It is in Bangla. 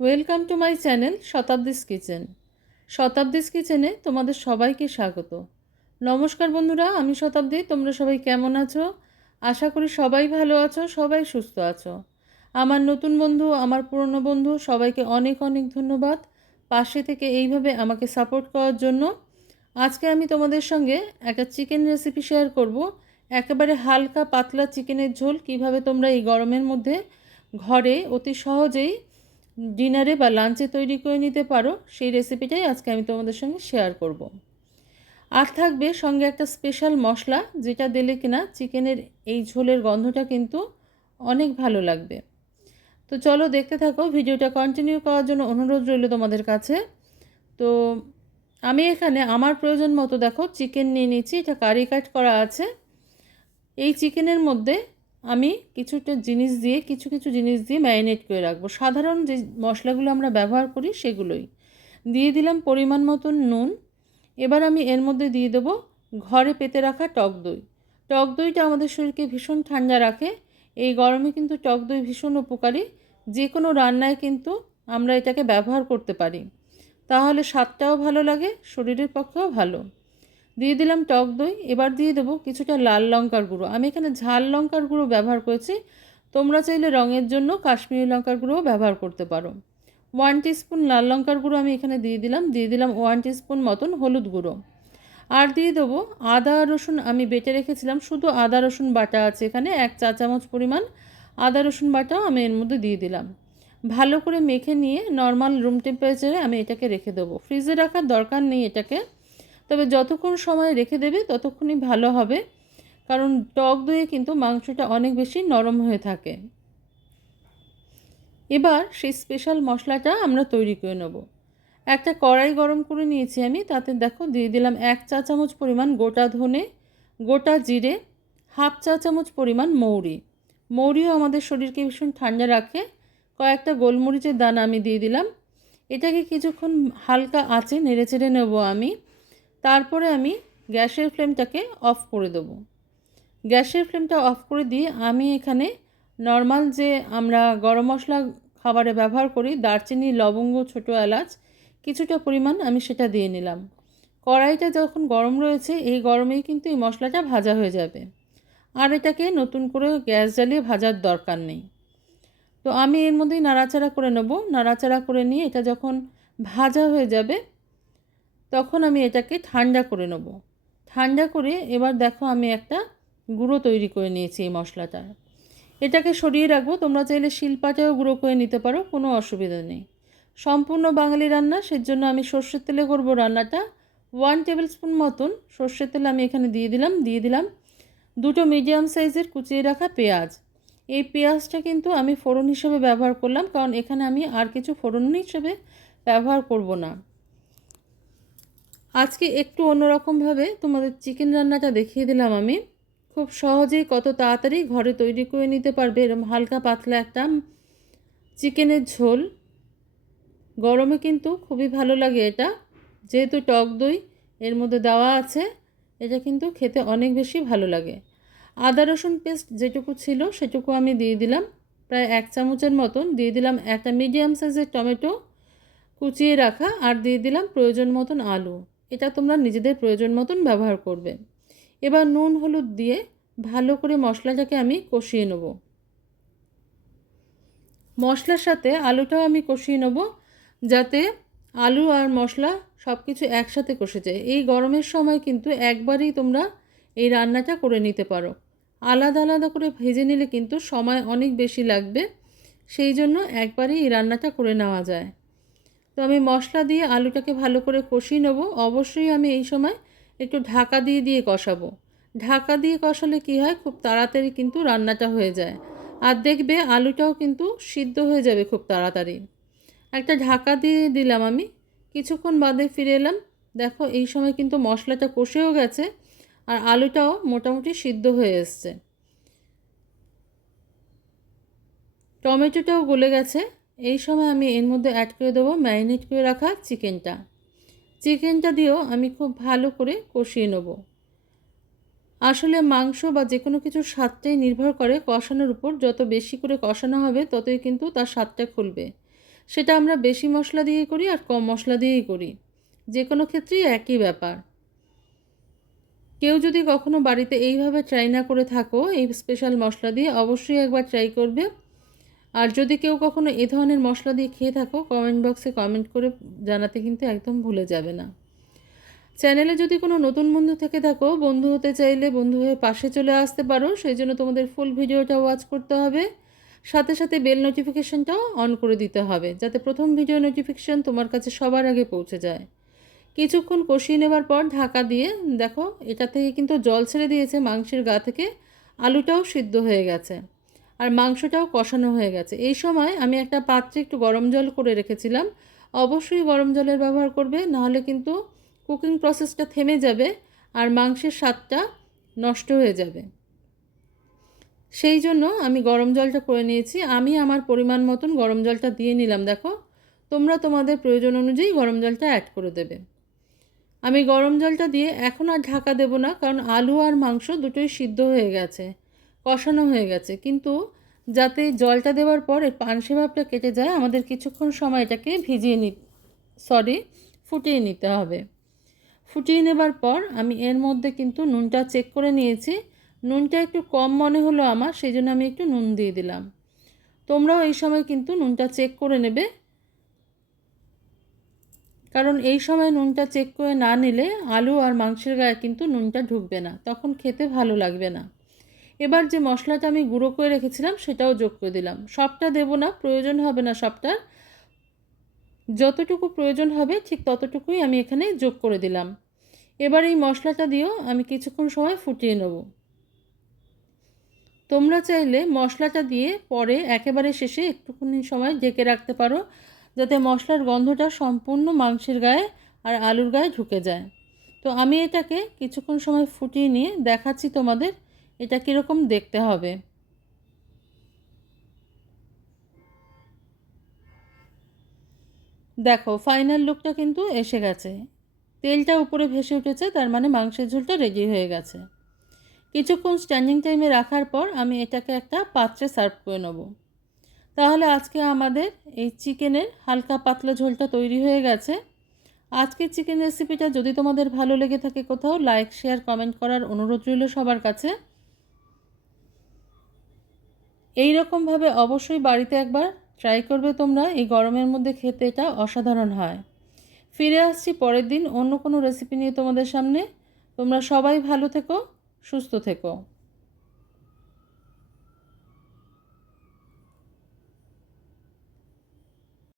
Welcome to my channel Shatabdi's kitchen. Shatabdi's কিচেনে তোমাদের সবাইকে স্বাগত। নমস্কার বন্ধুরা, আমি শতাব্দী। তোমরা সবাই কেমন আছো? আশা করি সবাই ভালো আছো, সবাই সুস্থ আছো। আমার নতুন বন্ধু, আমার পুরনো বন্ধু, সবাইকে অনেক অনেক ধন্যবাদ পাশে থেকে এইভাবে আমাকে সাপোর্ট করার জন্য। আজকে আমি তোমাদের সঙ্গে একটা চিকেন রেসিপি শেয়ার করব। একেবারে হালকা পাতলা চিকেনের ঝোল। কীভাবে তোমরা এই গরমের মধ্যে ঘরে অতি সহজেই ডিনারে বা লাঞ্চে তৈরি করে নিতে পারো, সেই রেসিপিটাই আজকে আমি তোমাদের সঙ্গে শেয়ার করব। আর থাকবে সঙ্গে একটা স্পেশাল মশলা, যেটা দিলে কিনা চিকেনের এই ঝোলের গন্ধটা কিন্তু অনেক ভালো লাগবে। তো চলো দেখতে থাকো, ভিডিওটা কন্টিনিউ করার জন্য অনুরোধ রইল তোমাদের কাছে। তো আমি এখানে আমার প্রয়োজন মতো দেখো, চিকেন নিয়ে নিচ্ছি এটা কারি কাট করা আছে। এই চিকেনের মধ্যে আমি কিছুটা জিনিস দিয়ে, কিছু কিছু জিনিস দিয়ে ম্যারিনেট করে রাখব। সাধারণ যে মশলাগুলো আমরা ব্যবহার করি সেগুলোই। দিয়ে দিলাম পরিমাণ মতন নুন। এবার আমি এর মধ্যে দিয়ে দেবো ঘরে পেতে রাখা টক দই। টক দইটা আমাদের শরীরকে ভীষণ ঠান্ডা রাখে। এই গরমে কিন্তু টক দই ভীষণ উপকারী। যে কোনো রান্নায় কিন্তু আমরা এটাকে ব্যবহার করতে পারি। তাহলে স্বাদটাও ভালো লাগে, শরীরের পক্ষেও ভালো। দিয়ে দিলাম টক দই, এবার দিয়ে দেবো কিছুটা লাল লঙ্কার গুঁড়ো। আমি এখানে ঝাল লঙ্কার গুঁড়ো ব্যবহার করেছি। তোমরা চাইলে রঙের জন্য কাশ্মীরি লঙ্কার গুঁড়োও ব্যবহার করতে পারো। ওয়ান টিস্পুন লাল লঙ্কার গুঁড়ো আমি এখানে দিয়ে দিলাম। দিয়ে দিলাম ওয়ান টিস্পুন মতন হলুদ গুঁড়ো। আর দিয়ে দেবো আদা রসুন আমি বেটে রেখেছিলাম। শুধু আদা, রসুন বাটা আছে এখানে, এক চা চামচ পরিমাণ আদা, রসুন বাটাও আমি এর মধ্যে দিয়ে দিলাম। ভালো করে মেখে নিয়ে নর্মাল রুম টেম্পারেচারে আমি এটাকে রেখে দেবো। ফ্রিজে রাখার দরকার নেই এটাকে। তবে যতক্ষণ সময় রেখে দেবে, ততক্ষণই ভালো হবে। কারণ টক দইয়ে কিন্তু মাংসটা অনেক বেশি নরম হয়ে থাকে। এবার সেই স্পেশাল মশলাটা আমরা তৈরি করে নেব। একটা কড়াই গরম করে নিয়েছি আমি, তাতে দেখো দিয়ে দিলাম এক চা চামচ পরিমাণ গোটা ধনে, গোটা জিরে, হাফ চা চামচ পরিমাণ মৌরি। মৌরিও আমাদের শরীরকে ভীষণ ঠান্ডা রাখে। কয়েকটা গোলমরিচের দানা আমি দিয়ে দিলাম। এটাকে কিছুক্ষণ হালকা আঁচে নেড়ে চেড়ে নেব আমি। তারপরে আমি গ্যাসের ফ্লেমটাকে অফ করে দেবো। গ্যাসের ফ্লেমটা অফ করে দিয়ে আমি এখানে নর্মাল যে আমরা গরম মশলা খাবারে ব্যবহার করি, দারচিনি, লবঙ্গ, ছোটো এলাচ, কিছুটা পরিমাণ আমি সেটা দিয়ে নিলাম। কড়াইটা যখন গরম রয়েছে, এই গরমেই কিন্তু এই মশলাটা ভাজা হয়ে যাবে। আর এটাকে নতুন করে গ্যাস জ্বালিয়ে ভাজার দরকার নেই। তো আমি এর মধ্যেই নাড়াচাড়া করে নেব। নাড়াচাড়া করে নিয়ে এটা যখন ভাজা হয়ে যাবে তখন আমি এটাকে ঠান্ডা করে নেব। ঠান্ডা করে এবার দেখো আমি একটা গুঁড়ো তৈরি করে নিয়েছি এই মশলাটার। এটাকে সরিয়ে রাখব, তোমরা চাইলে শিলপাটাও গুঁড়ো করে নিতে পারো, কোনো অসুবিধা নেই। সম্পূর্ণ বাঙালি রান্না, সেজন্য আমি সর্ষের তেলে করব রান্নাটা। ওয়ান টেবিল স্পুন মতন সর্ষের তেল আমি এখানে দিয়ে দিলাম দিয়ে দিলাম দুটো মিডিয়াম সাইজের কুচিয়ে রাখা পেঁয়াজ। এই পেঁয়াজটা কিন্তু আমি ফোড়ন হিসেবে ব্যবহার করলাম, কারণ এখানে আমি আর কিছু ফোড়ন হিসেবে ব্যবহার করব না। আজকে একটু অন্যরকমভাবে তোমাদের চিকেন রান্নাটা দেখিয়ে দিলাম আমি। খুব সহজেই কত তাড়াতাড়ি ঘরে তৈরি করে নিতে পারবে এরকম হালকা পাতলা একটা চিকেনের ঝোল। গরমে কিন্তু খুবই ভালো লাগে এটা। যেহেতু টক দই এর মধ্যে দেওয়া আছে, এটা কিন্তু খেতে অনেক বেশি ভালো লাগে। আদা, রসুন পেস্ট যেটুকু ছিল সেটুকু আমি দিয়ে দিলাম। প্রায় এক চামচের মতন দিয়ে দিলাম একটা মিডিয়াম সাইজের টমেটো কুচিয়ে রাখা আর দিয়ে দিলাম প্রয়োজন মতন আলু। এটা তোমরা নিজেদের প্রয়োজন মতন ব্যবহার করবে। এবার নুন, হলুদ দিয়ে ভালো করে মশলাটাকে আমি কষিয়ে নেব। মশলার সাথে আলুটাও আমি কষিয়ে নেব যাতে আলু আর মশলা সব কিছু একসাথে কষে যায়। এই গরমের সময় কিন্তু একবারেই তোমরা এই রান্নাটা করে নিতে পারো। আলাদা আলাদা করে ভেজে নিলে কিন্তু সময় অনেক বেশি লাগবে, সেই জন্য একবারেই এই রান্নাটা করে নেওয়া যায়। তো আমি মশলা দিয়ে আলুটাকে ভালো করে কষিয়ে নেব। অবশ্যই আমি এই সময় একটু ঢাকা দিয়ে দিয়ে কষাবো। ঢাকা দিয়ে কষালে কি হয়? খুব তাড়াতাড়ি কিন্তু রান্নাটা হয়ে যায়। আর দেখবে আলুটাও কিন্তু সিদ্ধ হয়ে যাবে খুব তাড়াতাড়ি। একটা ঢাকা দিয়ে দিলাম আমি। কিছুক্ষণ বাদে ফিরে এলাম। দেখো এই সময় কিন্তু মশলাটা কষেও গেছে আর আলুটাও মোটামুটি সিদ্ধ হয়ে এসছে। টমেটোটাও গলে গেছে। এই সময় আমি এর মধ্যে অ্যাড করে দেবো ম্যারিনেট করে রাখা চিকেনটা চিকেনটা দিয়েও আমি খুব ভালো করে কষিয়ে নেব। আসলে মাংস বা যে কোনো কিছুর স্বাদটাই নির্ভর করে কষানোর উপর। যত বেশি করে কষানো হবে, ততই কিন্তু তার স্বাদটা খুলবে। সেটা আমরা বেশি মশলা দিয়ে করি আর কম মশলা দিয়েই করি। যে কোনো ক্ষেত্রেই একই ব্যাপার। কেউ যদি কখনো বাড়িতে এইভাবে ট্রাই না করে থাকো, এই স্পেশাল মশলা দিয়ে অবশ্যই একবার ট্রাই করবে। আর যদি কেউ কখনো এ ধরনের মশলা দিয়ে খেয়ে থাকো কমেন্ট বক্সে কমেন্ট করে জানাতে কিন্তু একদম ভুলে যাবে না। চ্যানেলে যদি কোনো নতুন বন্ধু থেকে থাকো, বন্ধু হতে চাইলে বন্ধু হয়ে পাশে চলে আসতে পারো, সেই জন্য তোমাদের ফুল ভিডিওটা ওয়াচ করতে হবে। সাথে সাথে বেল নোটিফিকেশনটাও অন করে দিতে হবে, যাতে প্রথম ভিডিও নোটিফিকেশান তোমার কাছে সবার আগে পৌঁছে যায়। কিছুক্ষণ কষিয়ে নেবার পর ঢাকা দিয়ে দেখো, এটা থেকে কিন্তু জল ছেড়ে দিয়েছে মাংসের গা থেকে, আলুটাও সিদ্ধ হয়ে গেছে। আর মাংসটাও কষানো হয়ে গেছে। এই সময় আমি একটা পাত্রে একটু গরম জল করে রেখেছিলাম। অবশ্যই গরম জলের ব্যবহার করবে, নাহলে কিন্তু কুকিং প্রসেসটা থেমে যাবে আর মাংসের স্বাদটা নষ্ট হয়ে যাবে। সেই জন্য আমি গরম জলটা করে নিয়েছি। আমি আমার পরিমাণ মতন গরম জলটা দিয়ে নিলাম, দেখো। তোমরা তোমাদের প্রয়োজন অনুযায়ী গরম জলটা অ্যাড করে দেবে। আমি গরম জলটা দিয়ে এখন আর ঢাকা দেব না, কারণ আলু আর মাংস দুটোই সিদ্ধ হয়ে গেছে। কষানো হয়ে গেছে। কিন্তু যাতে জলটা দেওয়ার পরে পানসে ভাবটা কেটে যায়, আমাদের কিছুক্ষণ সময় এটাকে ভিজিয়ে নি সরি ফুটিয়ে নিতে হবে। ফুটিয়ে নেবার পর আমি এর মধ্যে কিন্তু নুনটা চেক করে নিয়েছি। নুনটা একটু কম মনে হলো আমার সেই জন্য আমি একটু নুন দিয়ে দিলাম। তোমরাও এই সময় কিন্তু নুনটা চেক করে নেবে। কারণ এই সময় নুনটা চেক করে না নিলে আলু আর মাংসের গায়ে কিন্তু নুনটা ঢুকবে না। তখন খেতে ভালো লাগবে না। এবার যে মশলাটা আমি গুঁড়ো করে রেখেছিলাম, সেটাও যোগ করে দিলাম। সবটা দেব না, প্রয়োজন হবে না সবটা। যতটুকু প্রয়োজন হবে, ঠিক ততটুকুই আমি এখানে যোগ করে দিলাম। এবার এই মশলাটা দিয়েও আমি কিছুক্ষণ সময় ফুটিয়ে নেব। তোমরা চাইলে মশলাটা দিয়ে পরে একেবারে শেষে একটুখানি সময় ঢেকে রাখতে পারো, যাতে মশলার গন্ধটা সম্পূর্ণ মাংসের গায়ে আর আলুর গায়ে ঢুকে যায়। তো আমি এটাকে কিছুক্ষণ সময় ফুটিয়ে নিয়ে দেখাচ্ছি তোমাদের এটা কীরকম দেখতে হবে? দেখো ফাইনাল লুকটা কিন্তু এসে গেছে। তেলটা উপরে ভেসে উঠেছে, তার মানে মাংসের ঝোলটা রেডি হয়ে গেছে। কিছুক্ষণ স্ট্যান্ডিং টাইমে রাখার পর আমি এটাকে একটা পাত্রে সার্ভ করে নেব। তাহলে আজকে আমাদের এই চিকেনের হালকা পাতলা ঝোলটা তৈরি হয়ে গেছে। আজকের চিকেন রেসিপিটা যদি তোমাদের ভালো লেগে থাকে কোথাও লাইক শেয়ার কমেন্ট করার অনুরোধ রইল সবার কাছে। এই রকমভাবে অবশ্যই বাড়িতে একবার ট্রাই করবে তোমরা। এই গরমের মধ্যে খেতে এটা অসাধারণ হয়। ফিরে আসছি পরের দিন, অন্য কোনো রেসিপি নিয়ে তোমাদের সামনে। তোমরা সবাই ভালো থেকো, সুস্থ থেকো।